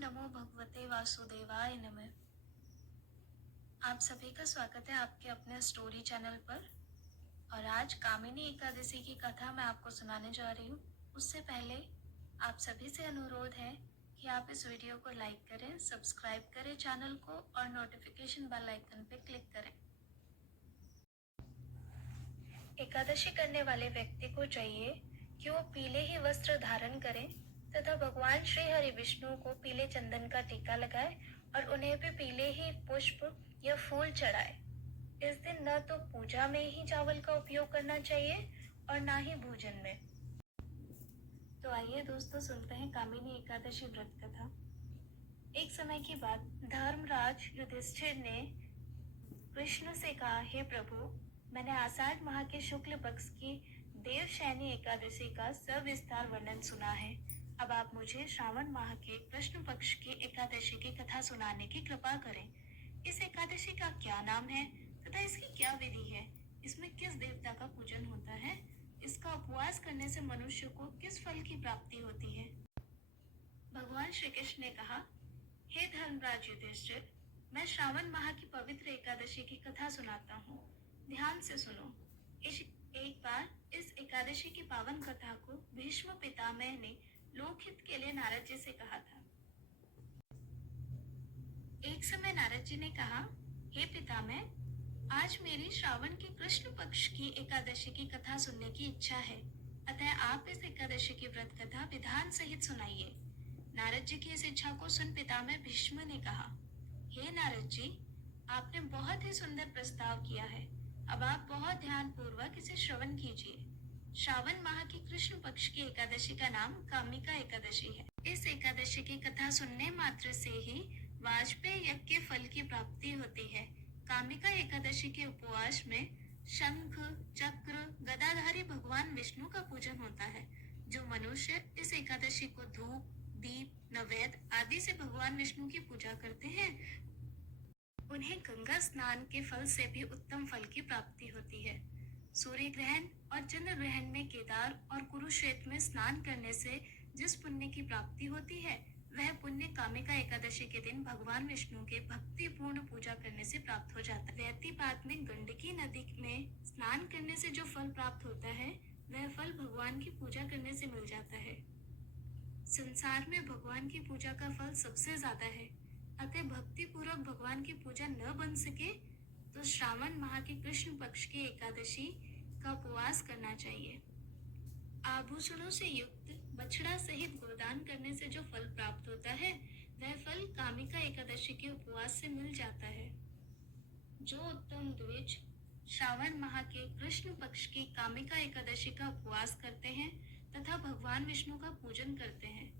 नमो भगवते वासुदेवाय नमः। आप सभी का स्वागत है आपके अपने स्टोरी चैनल पर। और आज कामिनी एकादशी की कथा मैं आपको सुनाने जा रही हूँ। उससे पहले आप सभी से अनुरोध है कि आप इस वीडियो को लाइक करें, सब्सक्राइब करें चैनल को और नोटिफिकेशन बेल आइकन पर क्लिक करें। एकादशी करने वाले व्यक्ति को चाहिए कि वो पीले ही वस्त्र धारण करें तथा भगवान श्री हरि विष्णु को पीले चंदन का टीका लगाए और उन्हें भी पीले ही पुष्प या फूल चढ़ाए। इस दिन न तो पूजा में ही चावल का उपयोग करना चाहिए और न ही भोजन में। तो आइए दोस्तों सुनते हैं कामिनी एकादशी व्रत कथा। एक समय की बात, धर्मराज युधिष्ठिर ने कृष्ण से कहा, हे प्रभु, मैंने आषाढ़ माह के शुक्ल पक्ष की देवशयनी एकादशी का सविस्तार वर्णन सुना है। अब आप मुझे श्रावण माह के कृष्ण पक्ष की एकादशी की कथा सुनाने की कृपा करें। इस एकादशी का क्या नाम है तथा इसकी क्या विधि है? इसमें किस देवता का पूजन होता है? इसका उपवास करने से मनुष्य को किस फल की प्राप्ति होती है? भगवान श्री कृष्ण ने कहा, हे धर्मराज युधिष्ठिर, मैं श्रावण माह की पवित्र एकादशी की कथा सुनाता हूँ। ध्यान से सुनो। एक बार इस एकादशी की पावन कथा को भीष्म पितामह ने लोकहित के लिए नारद जी से कहा था। एक समय नारद जी ने कहा, हे पितामह, आज मेरी श्रावण के कृष्ण पक्ष की एकादशी की कथा सुनने की इच्छा है, अतः आप इस एकादशी की व्रत कथा विधान सहित सुनाइए। नारद जी की इस इच्छा को सुन पितामह भीष्म ने कहा, हे नारद जी, आपने बहुत ही सुंदर प्रस्ताव किया है। अब आप बहुत ध्यान पूर्वक इसे श्रवण कीजिए। श्रावण माह की कृष्ण पक्ष की एकादशी का नाम कामिका एकादशी है। इस एकादशी की कथा सुनने मात्र से ही वाजपेय यज्ञ के फल की प्राप्ति होती है। कामिका एकादशी के उपवास में शंख, चक्र, गदाधारी भगवान विष्णु का पूजन होता है। जो मनुष्य इस एकादशी को धूप, दीप, नैवेद्य आदि से भगवान विष्णु की पूजा करते हैं, उन्हें गंगा स्नान के फल से भी उत्तम फल की प्राप्ति होती है। सूर्य ग्रहण और चंद्र ग्रहण में केदार और कुरुक्षेत्र में स्नान करने से जिस पुण्य की प्राप्ति होती है, वह पुण्य कामिका एकादशी के दिन भगवान विष्णु के भक्तिपूर्ण पूजा करने से प्राप्त हो जाता है। व्यतिपात में गंडकी नदी में स्नान करने से जो फल प्राप्त होता है, वह फल भगवान की पूजा करने से मिल जाता है। संसार में भगवान की पूजा का फल सबसे ज्यादा है, अतः भक्ति पूर्वक भगवान की पूजा न बन सके तो श्रावण माह की कृष्ण पक्ष की एकादशी का उपवास करना चाहिए। आभूषणों से युक्त बछड़ा सहित गोदान करने से जो फल प्राप्त होता है, वह फल कामिका एकादशी के उपवास से मिल जाता है। जो उत्तम द्विज श्रावण माह के कृष्ण पक्ष की कामिका एकादशी का उपवास करते हैं तथा भगवान विष्णु का पूजन करते हैं,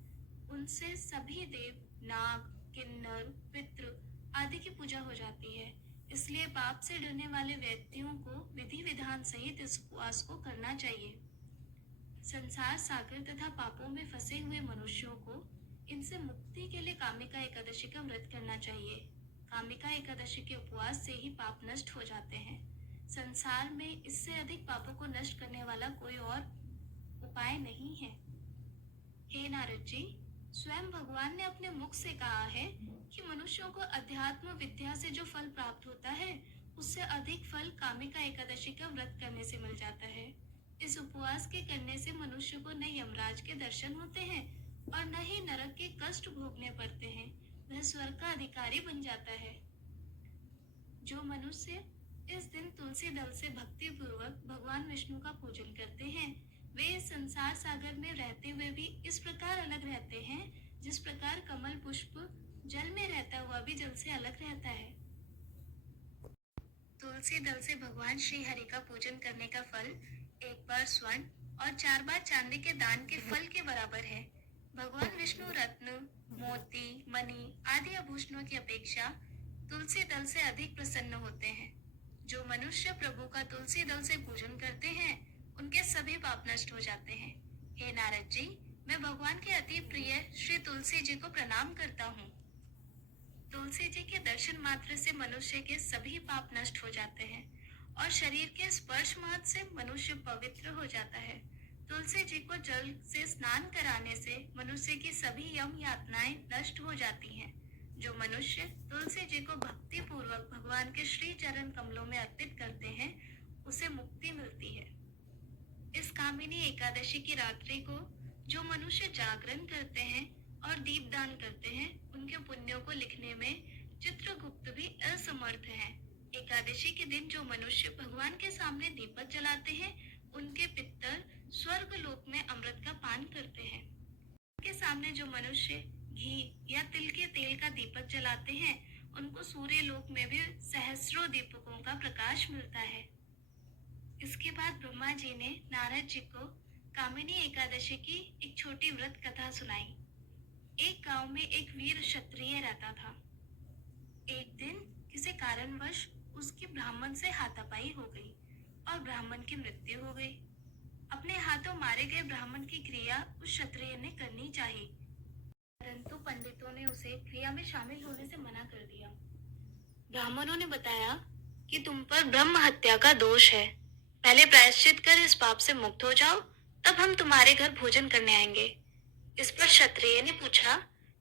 उनसे सभी देव, नाग, किन्नर, पितृ आदि की पूजा हो जाती है। इसलिए पाप से डरने वाले व्यक्तियों को विधि विधान सहित इस उपवास को करना चाहिए। संसार सागर तथा पापों में फंसे हुए मनुष्यों को इनसे मुक्ति के लिए कामिका एकादशी का व्रत करना चाहिए। कामिका एकादशी के उपवास से ही पाप नष्ट हो जाते हैं। संसार में इससे अधिक पापों को नष्ट करने वाला कोई और उपाय नहीं है। हे नारद जी, स्वयं भगवान ने अपने मुख से कहा है कि मनुष्यों को अध्यात्म विद्या से जो फल प्राप्त होता है, उससे अधिक फल कामिका एकादशी का व्रत करने से मिल जाता है। इस उपवास के करने से मनुष्य को न यमराज के दर्शन होते हैं और न ही नरक के कष्ट भोगने पड़ते हैं, वह स्वर्ग का अधिकारी बन जाता है। जो मनुष्य इस दिन तुलसी दल से भक्ति पूर्वक भगवान विष्णु का पूजन करते हैं, वे इस संसार सागर में रहते हुए भी इस प्रकार अलग रहते हैं जिस प्रकार कमल पुष्प जल में रहता हुआ भी जल से अलग रहता है। तुलसी दल से भगवान श्री हरि का पूजन करने का फल एक बार स्वर्ण और 4 बार चांदी के दान के फल के बराबर है। भगवान विष्णु रत्न, मोती, मणि आदि आभूषणों की अपेक्षा तुलसी दल से अधिक प्रसन्न होते हैं। जो मनुष्य प्रभु का तुलसी दल से पूजन करते हैं, उनके सभी पाप नष्ट हो जाते हैं। हे नारद जी, मैं भगवान के अति प्रिय श्री तुलसी जी को प्रणाम करता हूँ। तुलसी जी के दर्शन मात्र से मनुष्य के सभी पाप नष्ट हो जाते हैं और शरीर के स्पर्श मात्र से मनुष्य पवित्र हो जाता है। तुलसी जी को जल से स्नान कराने से मनुष्य की सभी यम यातनाएं नष्ट हो जाती हैं। जो मनुष्य तुलसी जी को भक्ति पूर्वक भगवान के श्री चरण कमलों में अर्पित करते हैं, उसे मुक्ति मिलती है। इस कामिनी एकादशी की रात्रि को जो मनुष्य जागरण करते हैं और दीपदान करते हैं, उनके पुण्यों को लिखने में चित्रगुप्त भी असमर्थ है। एकादशी के दिन जो मनुष्य भगवान के सामने दीपक जलाते हैं, उनके पितर स्वर्ग लोक में अमृत का पान करते हैं। उनके सामने जो मनुष्य घी या तिल के तेल का दीपक जलाते हैं, उनको सूर्य लोक में भी सहस्रों दीपकों का प्रकाश मिलता है। इसके बाद ब्रह्मा जी ने नारद जी को कामिनी एकादशी की एक छोटी व्रत कथा सुनाई। एक गांव में एक वीर क्षत्रिय रहता था। एक दिन किसी कारणवश उसकी ब्राह्मण से हाथापाई हो गई और ब्राह्मण की मृत्यु हो गई। अपने हाथों मारे गए ब्राह्मण की क्रिया उस क्षत्रिय ने करनी चाहिए, परंतु पंडितों ने उसे क्रिया में शामिल होने से मना कर दिया। ब्राह्मणों ने बताया कि तुम पर ब्रह्म हत्या का दोष है, पहले प्रायश्चित कर इस पाप से मुक्त हो जाओ, तब हम तुम्हारे घर भोजन करने आएंगे। इस पर क्षत्रिय ने पूछा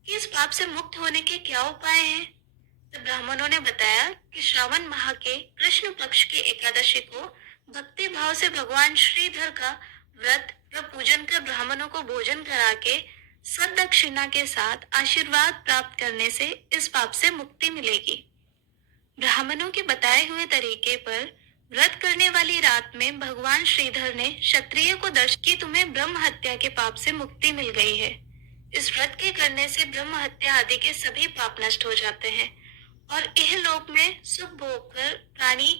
कि इस पाप से मुक्त होने के क्या उपाय हैं? तो ब्राह्मणों ने बताया कि श्रावण माह के कृष्ण पक्ष की एकादशी को भक्ति भाव से भगवान श्रीधर का व्रत व पूजन कर ब्राह्मणों को भोजन करा के सददक्षिणा के साथ आशीर्वाद प्राप्त करने से इस पाप से मुक्ति मिलेगी। ब्राह्मणों के बताए हुए तरीके पर व्रत करने वाली रात में भगवान श्रीधर ने क्षत्रिय को दर्शन कि तुम्हें ब्रह्म हत्या के पाप से मुक्ति मिल गई है। इस व्रत के करने से ब्रह्म हत्या आदि के सभी पाप नष्ट हो जाते हैं और इह लोक में सुख भोग कर प्राणी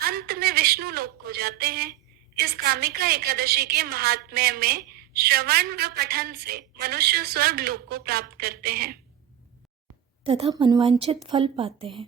अंत में विष्णु लोक को जाते हैं। इस कामिका एकादशी के महात्म्य में श्रवण व पठन से मनुष्य स्वर्ग लोक को प्राप्त करते हैं तथा मनवांछित फल पाते हैं।